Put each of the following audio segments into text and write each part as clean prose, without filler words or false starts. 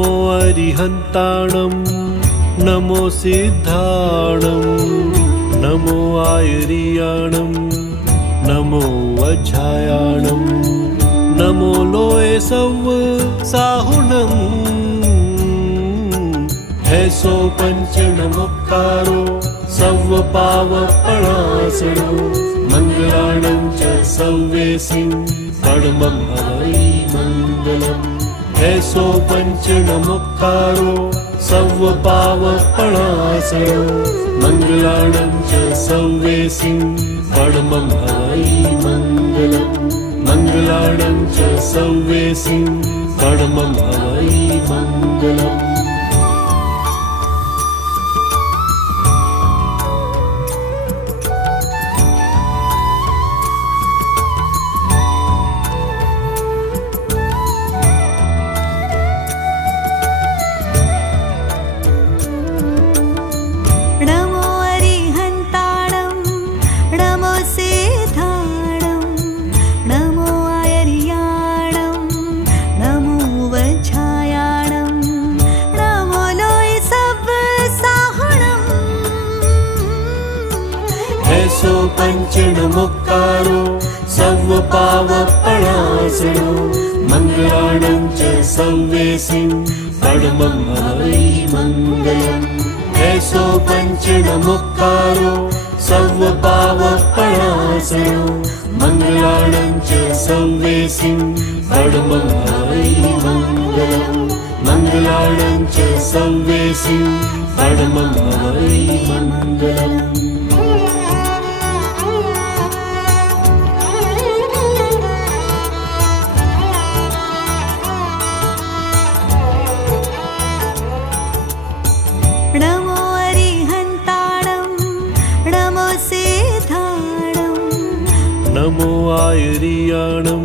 नमो अरिहन्ताणं नमो सिद्धाणं नमो आयर्याणं नमो वज्रायाणं नमो लोये सव्व साहुणं ऐसो पंच नमोक्कारो सव्व पावपणासनो मंगलानं च सव्वेसिं परमं हवै मंगलम् ऐसो पंच नमोक्कारो सव्व पावपणासनो मंगलानं च सव्वेसिं परमं हवै मंगलम् मंगलानं च सव्वेसिं परमं हवै मंगलम् ऐसो पंच नमोक्कारो सव्व पावपणासनो मंगलानं च सव्वेसिं परमं हवै मंगलम् ऐसो पंच नमोक्कारो सव्व पावपणासनो मंगलानं च सव्वेसिं परमं हवै मंगलम् मंगलानं च सव्वेसिं परमं हवै मंगलम् नमो अरिहन्ताणं नमो सिद्धाणं नमो आयर्याणं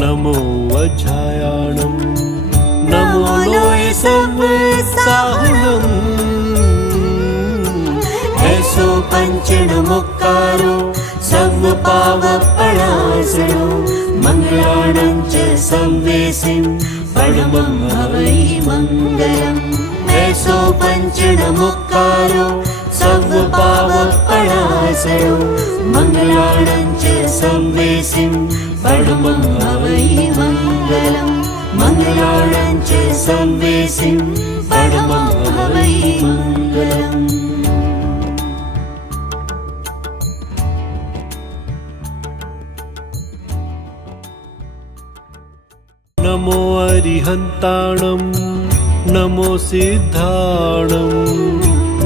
नमो वज्रायाणं नमो लोये सव्व साहुणं ऐसो पंच नमोक्कारो सव्व पावपणासनो मंगलानं च सव्वेसिं परमं हवै मंगलम् ऐसो पंच नमोक्कारो सव्व पावपणासनो मंगलानं च सव्वेसिं परमं हवै मंगलम् मंगलानं च सव्वेसिं परमं हवै मंगलम् नमो अरिहन्ताणं नमो सिद्धाणं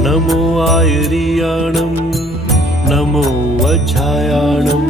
नमो आयर्याणं नमो वज्रायाणं